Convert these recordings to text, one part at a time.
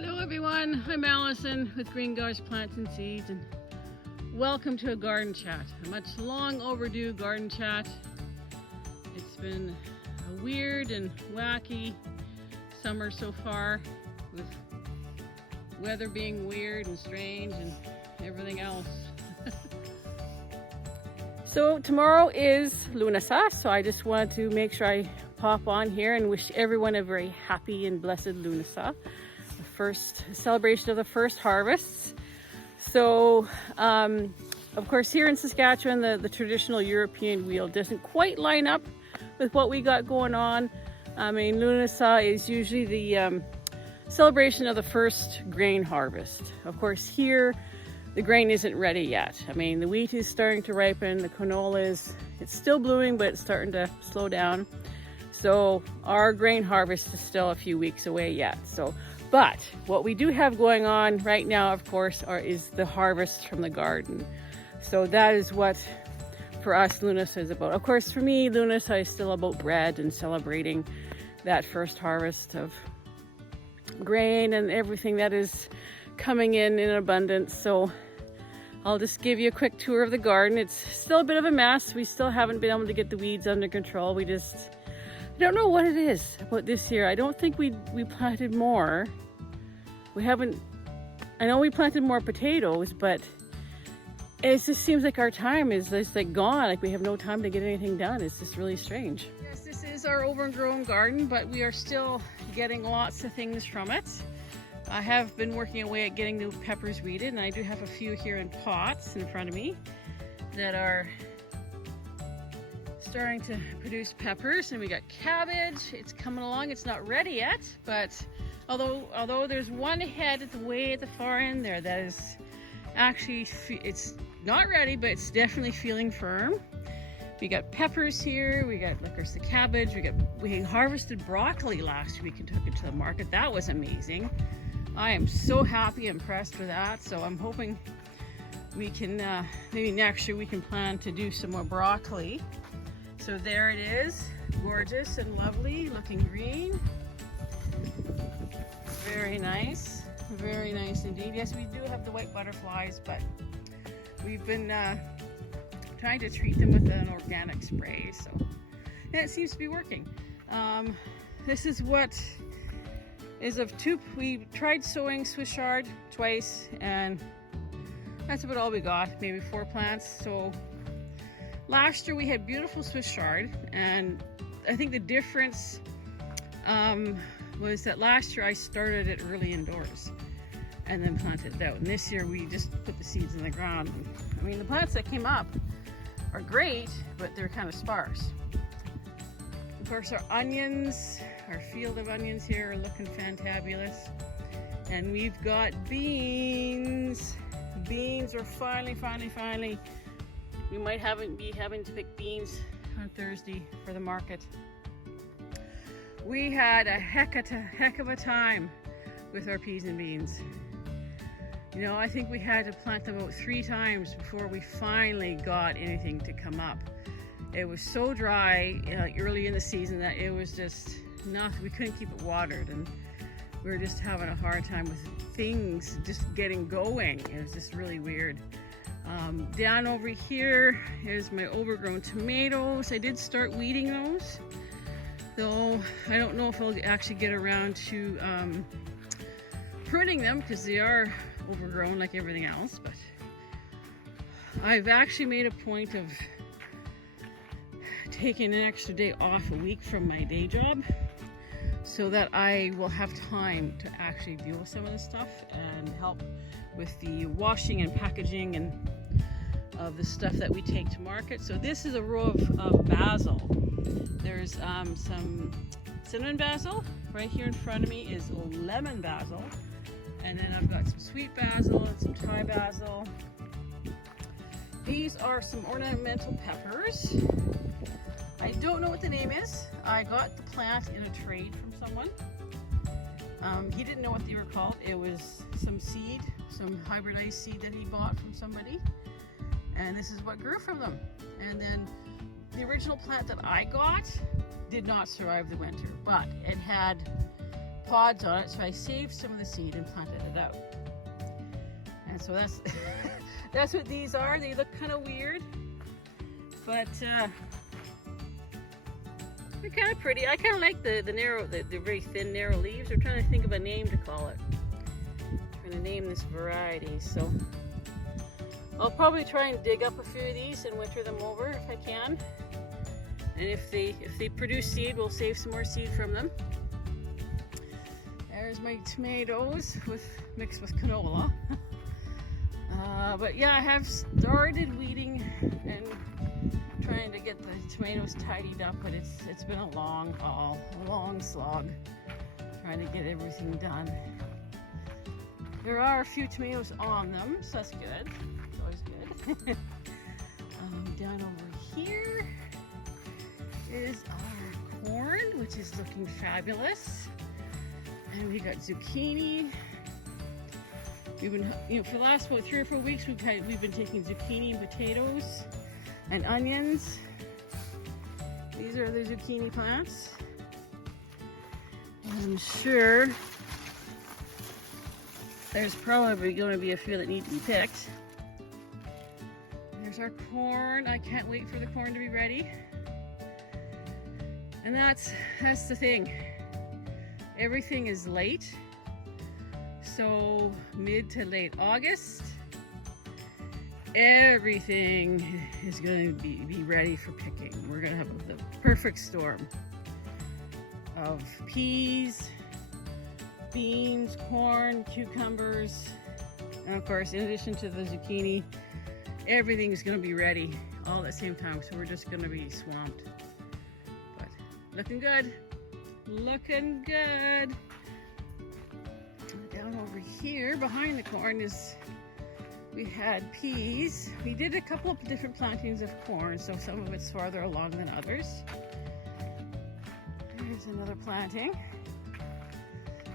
Hello everyone, I'm Allison with Green Gosh Plants and Seeds, and welcome to a garden chat, a much long overdue garden chat. It's been a weird and wacky summer so far, with weather being weird and strange and everything else. So tomorrow is Lughnasadh, so I just wanted to make sure I pop on here and wish everyone a very happy and blessed Lughnasadh, the first celebration of the first harvests. So of course here in Saskatchewan the traditional European wheel doesn't quite line up with what we got going on. I mean, Lughnasadh is usually the celebration of the first grain harvest. Of course here the grain isn't ready yet. I mean, the wheat is starting to ripen, the canola it's still blooming, but it's starting to slow down. So our grain harvest is still a few weeks away yet. But what we do have going on right now, of course, is the harvest from the garden. So that is what, for us, Lughnasadh is about. Of course, for me, Lughnasadh is still about bread and celebrating that first harvest of grain and everything that is coming in abundance. So I'll just give you a quick tour of the garden. It's still a bit of a mess. We still haven't been able to get the weeds under control. I don't know what it is about this year. I don't think we planted more. I know we planted more potatoes, but it just seems like our time is just like gone. Like we have no time to get anything done. It's just really strange. Yes, this is our overgrown garden, but we are still getting lots of things from it. I have been working away at getting the peppers weeded, and I do have a few here in pots in front of me that are starting to produce peppers. And we got cabbage. It's coming along. It's not ready yet, but although there's one head at the far end there that is actually, it's not ready, but it's definitely feeling firm. We got peppers here. We got, of course, the cabbage. We harvested broccoli last week and took it to the market. That was amazing. I am so happy, impressed with that. So I'm hoping we can, maybe next year we can plan to do some more broccoli. So there it is, gorgeous and lovely, looking green. Very nice indeed. Yes, we do have the white butterflies, but we've been trying to treat them with an organic spray, so and it seems to be working. This is what is of two. We tried sowing Swiss chard twice, and that's about all we got, maybe 4 plants. So last year we had beautiful Swiss chard, and I think the difference was that last year I started it early indoors and then planted it out. And this year we just put the seeds in the ground. I mean, the plants that came up are great, but they're kind of sparse. Of course, our onions, our field of onions here are looking fantabulous. And we've got beans. Beans are finally. We might be having to pick beans on Thursday for the market. We had a heck of a time with our peas and beans. You know, I think we had to plant them about 3 times before we finally got anything to come up. It was so dry early in the season that it was just we couldn't keep it watered, and we were just having a hard time with things just getting going. It was just really weird. Down over here is my overgrown tomatoes. I did start weeding those, though I don't know if I'll actually get around to pruning them because they are overgrown like everything else. But I've actually made a point of taking an extra day off a week from my day job so that I will have time to actually deal with some of this stuff and help with the washing and packaging and of the stuff that we take to market. So this is a row of basil. There's some cinnamon basil. Right here in front of me is lemon basil. And then I've got some sweet basil and some Thai basil. These are some ornamental peppers. I don't know what the name is. I got the plant in a trade from someone. He didn't know what they were called. It was some seed, some hybridized seed that he bought from somebody. And this is what grew from them. And then the original plant that I got did not survive the winter, but it had pods on it, so I saved some of the seed and planted it out. And so that's that's what these are. They look kind of weird, but they're kind of pretty. I kind of like the narrow, the very thin, narrow leaves. I'm trying to think of a name to call it. I'm trying to name this variety. So I'll probably try and dig up a few of these and winter them over if I can. And if they produce seed, we'll save some more seed from them. There's my tomatoes mixed with canola. But yeah, I have started weeding and trying to get the tomatoes tidied up, but it's been a long haul, a long slog trying to get everything done. There are a few tomatoes on them, so that's good. It's always good. Down over here is our corn, which is looking fabulous. And we got zucchini. We've been, for the last about 3 or 4 weeks, we've been taking zucchini and potatoes and onions. These are the zucchini plants. And I'm sure there's probably going to be a few that need to be picked. There's our corn. I can't wait for the corn to be ready. And that's the thing. Everything is late. So mid to late August, everything is going to be ready for picking. We're going to have the perfect storm of peas, beans, corn, cucumbers, and of course, in addition to the zucchini, everything's going to be ready all at the same time. So we're just going to be swamped. But looking good. Looking good. Down over here behind the corn we had peas. We did a couple of different plantings of corn, so some of it's farther along than others. There's another planting.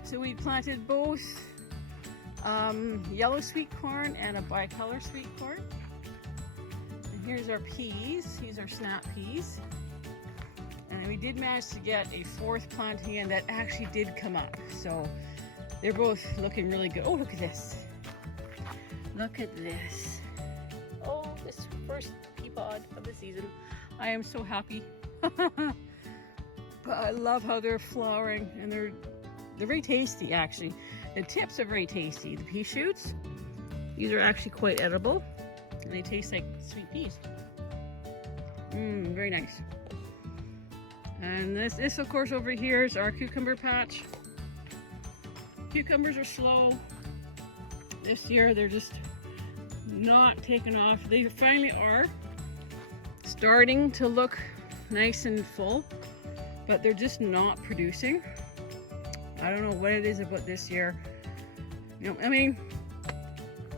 So we planted both yellow sweet corn and a bicolor sweet corn. And here's our peas. These are snap peas. And we did manage to get a 4th planting in that actually did come up. So they're both looking really good. Oh, look at this. Look at this. Oh, this first pea pod of the season. I am so happy. But I love how they're flowering, and they're very tasty actually. The tips are very tasty. The pea shoots, these are actually quite edible, and they taste like sweet peas. Very nice. And this of course over here is our cucumber patch. Cucumbers are slow. This year they're just not taking off. They finally are starting to look nice and full, but they're just not producing. I don't know what it is about this year. I mean,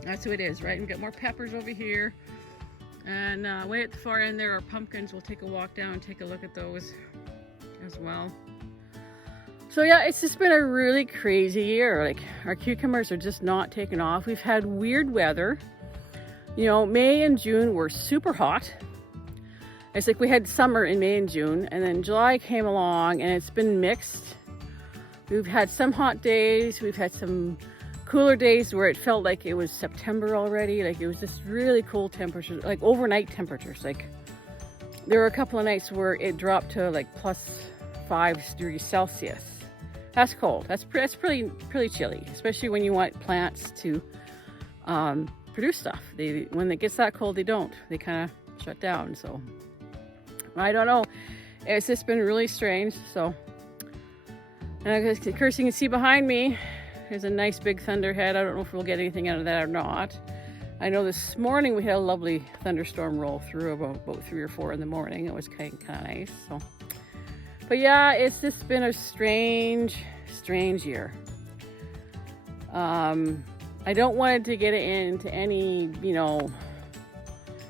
that's who it is, right? We've got more peppers over here. And way at the far end there are pumpkins. We'll take a walk down and take a look at those as well. So yeah, it's just been a really crazy year. Like, our cucumbers are just not taking off. We've had weird weather. May and June were super hot. It's like we had summer in May and June, and then July came along and it's been mixed. We've had some hot days. We've had some cooler days where it felt like it was September already. Like, it was just really cool temperatures, like overnight temperatures. Like, there were a couple of nights where it dropped to like +5 degrees Celsius. That's cold. That's pretty chilly, especially when you want plants to produce stuff. When it gets that cold, they don't. They kind of shut down. So I don't know. It's just been really strange. So, and of course, you can see behind me, there's a nice big thunderhead. I don't know if we'll get anything out of that or not. I know this morning we had a lovely thunderstorm roll through about 3 or 4 in the morning. It was kind of nice. So. But yeah, it's just been a strange year. I don't want to get into any,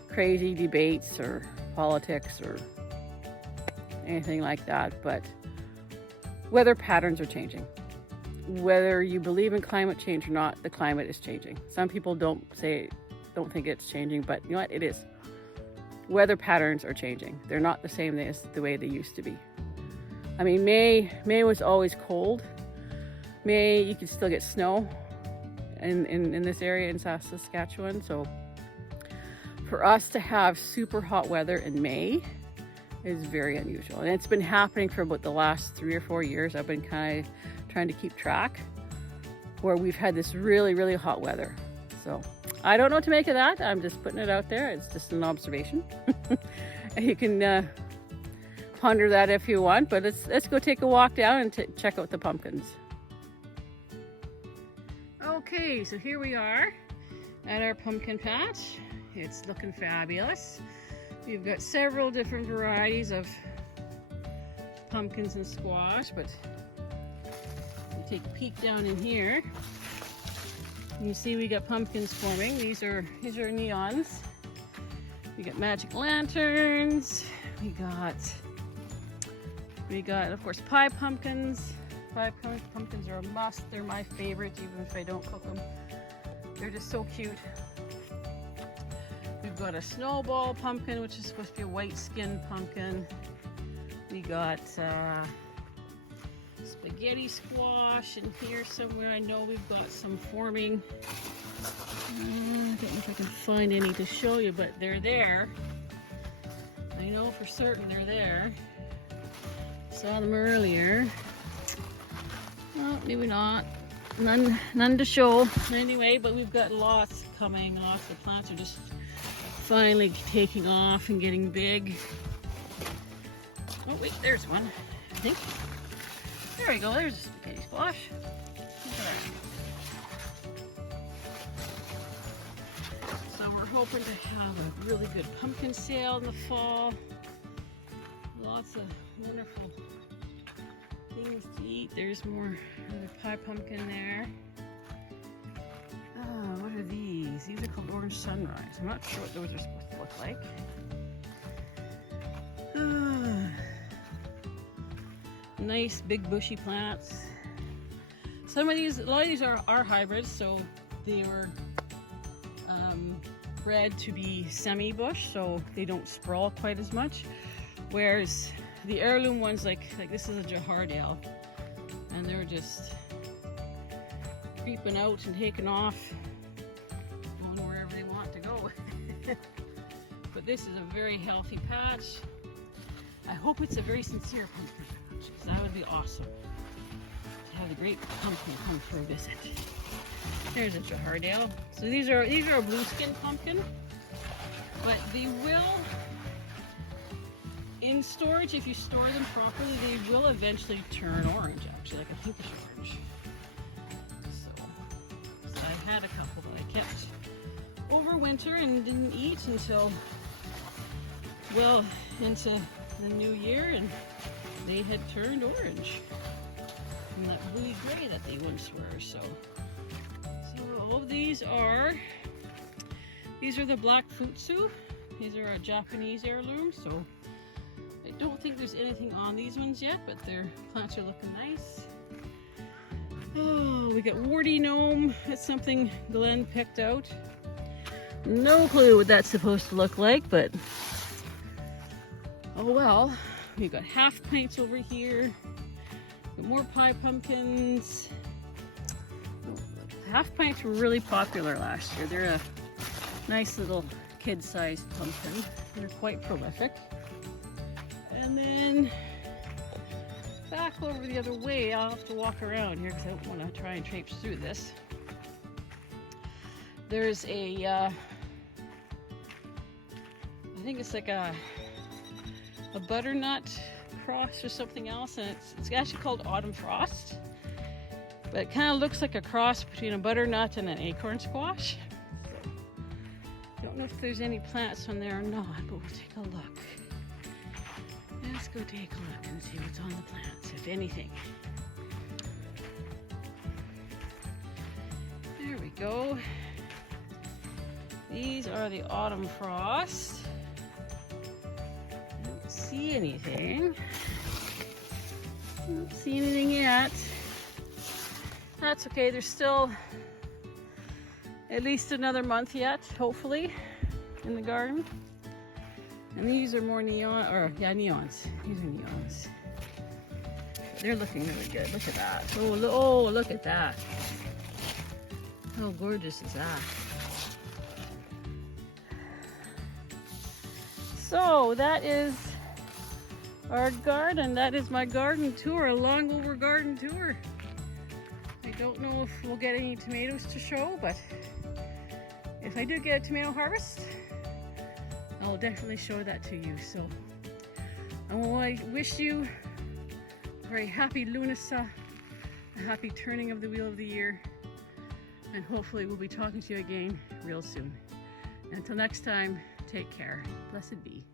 crazy debates or politics or anything like that, but weather patterns are changing. Whether you believe in climate change or not, the climate is changing. Some people don't think it's changing, but you know what? It is. Weather patterns are changing. They're not the same as the way they used to be. I mean, May was always cold, May, you can still get snow in this area in South Saskatchewan. So for us to have super hot weather in May is very unusual. And it's been happening for about the last 3 or 4 years. I've been kind of trying to keep track where we've had this really, really hot weather. So I don't know what to make of that. I'm just putting it out there. It's just an observation. You can ponder that if you want, but let's go take a walk down and check out the pumpkins. Okay, so here we are at our pumpkin patch. It's looking fabulous. We've got several different varieties of pumpkins and squash, but you take a peek down in here. You see we got pumpkins forming. These are neons. We got magic lanterns. We got of course pie pumpkins. Pie pumpkins are a must. They're my favorite, even if I don't cook them. They're just so cute. We've got a snowball pumpkin, which is supposed to be a white skinned pumpkin. We got spaghetti squash in here somewhere. I know we've got some forming. I don't know if I can find any to show you, but they're there. I know for certain they're there. Saw them earlier. Well, maybe not. None to show. Anyway, but we've got lots coming off. The plants are just finally taking off and getting big. Oh wait, there's one, I think. There we go, there's a spaghetti squash. Look at that. So we're hoping to have a really good pumpkin sale in the fall. Lots of wonderful things to eat. There's more other pie pumpkin there. Oh, what are these? These are called orange sunrise. I'm not sure what those are supposed to look like. Nice big bushy plants. A lot of these are hybrids, so they were bred to be semi-bush, so they don't sprawl quite as much. Whereas the heirloom ones, like this is a Jahardale, and they're just creeping out and taking off, going wherever they want to go. But this is a very healthy patch. I hope it's a very sincere pumpkin patch, because that would be awesome to have the great pumpkin come for a visit. There's a Jahardale. So these are a blue skin pumpkin, but they will, in storage, if you store them properly, they will eventually turn orange, actually, like a pinkish orange. So I had a couple that I kept over winter and didn't eat until, well, into the new year, and they had turned orange from that bluey gray that they once were. So all of these are the black futsu. These are a Japanese heirloom, so I don't think there's anything on these ones yet, but their plants are looking nice. Oh, we got warty gnome. That's something Glenn picked out. No clue what that's supposed to look like, but oh well. We've got half pints over here. Got more pie pumpkins. Half pints were really popular last year. They're a nice little kid-sized pumpkin. They're quite prolific. And then back over the other way, I'll have to walk around here because I don't want to try and traipse through this. There's a, I think it's like a butternut cross or something else, and it's actually called Autumn Frost. But it kind of looks like a cross between a butternut and an acorn squash. So, I don't know if there's any plants on there or not, but we'll take a look. Let's go take a look and see what's on the plants, if anything. There we go. These are the Autumn Frost. I don't see anything. I don't see anything yet. That's okay, there's still at least another month yet, hopefully, in the garden. And these are more neon, or yeah, neons. These are neons. They're looking really good. Look at that. Oh, look at that. How gorgeous is that? So that is our garden. That is my garden tour, a long over garden tour. I don't know if we'll get any tomatoes to show, but if I do get a tomato harvest, I'll definitely show that to you. So I wish you a very happy Lughnasadh, a happy turning of the wheel of the year, and hopefully we'll be talking to you again real soon. Until next time, take care. Blessed be.